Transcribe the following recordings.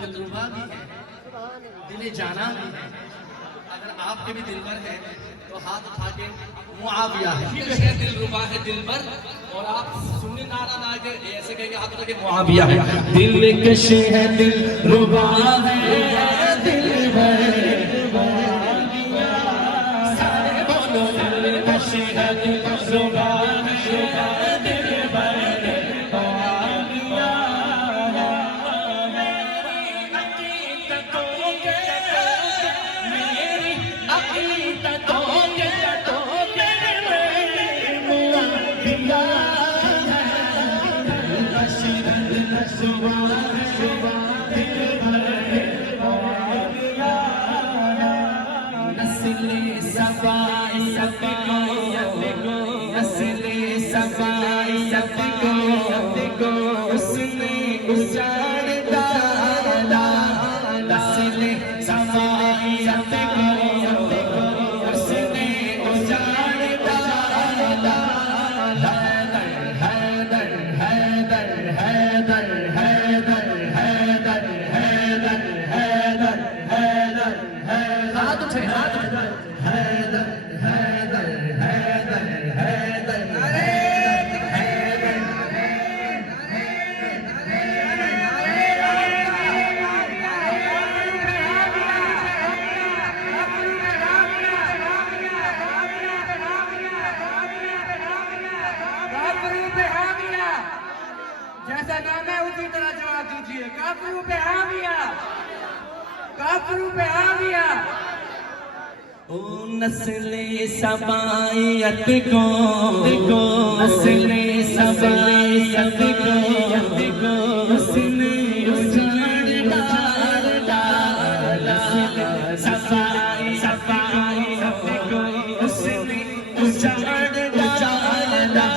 दिलरुबा भी है, दिले जाना भी है। अगर आपके भी दिलबर है तो हाथ उठा के मुआविया है, दिलरुबा है दिलबर। और आप सुनने नारा ना के ऐसे कहेंगे हाथ उठा के मुआविया है। दिलकश है दिलरुबा है दिलबर, सारे बोलो दिलकश है दिलरुबा है दिलबर। जैसा नाम है उसी तरह जवाब दीजिए। काफरू पे हाविया, काफरू पे हाविया। ओ नस्ले सबायत को देखो, नस्ले सबायत को उसने उजाड़ डाला। सबायत को उसने उजाड़ डाला।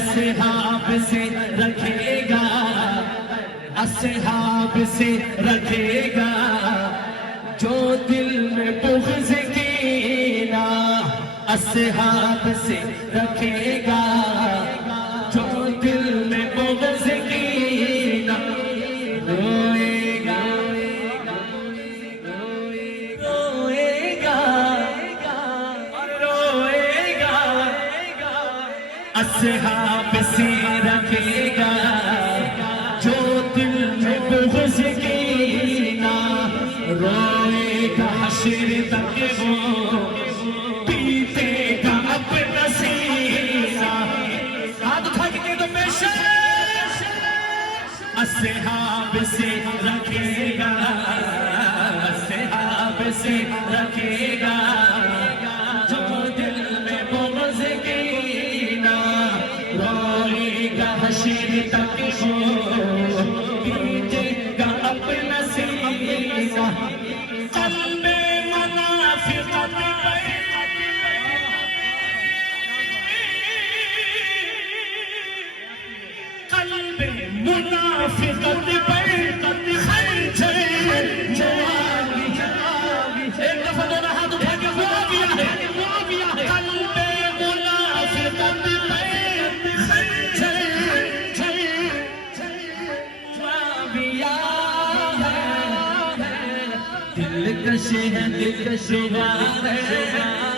असहाब से रखेगा, असहाब से रखेगा जो दिल में बुग़्ज़ कीना। असहाब से रखेगा जो दिल में बुग़्ज़ कीना। रोएगा रोएगा रोएगा, असहाब से रखेगा जो दिल में बुग़्ज़ कीना। रोएगा हश्र तक वो पीतेगा अपना सीना। हाथ उठा के कह दो पेशेंट। असहाब से रखेगा, असहाब से रखेगा जो दिल में बुग़्ज़ कीना। शमशीर तक हो भीजेगा अपना सीना कल्बे मुनाफिकत पर कल्बे मुनाफिकत पर खंजर एक दफा दोनों हाथ उठा के मुआविया है कल्बे मुनाफिकत पर खंजर मुआविया है दिलकश है दिलकश है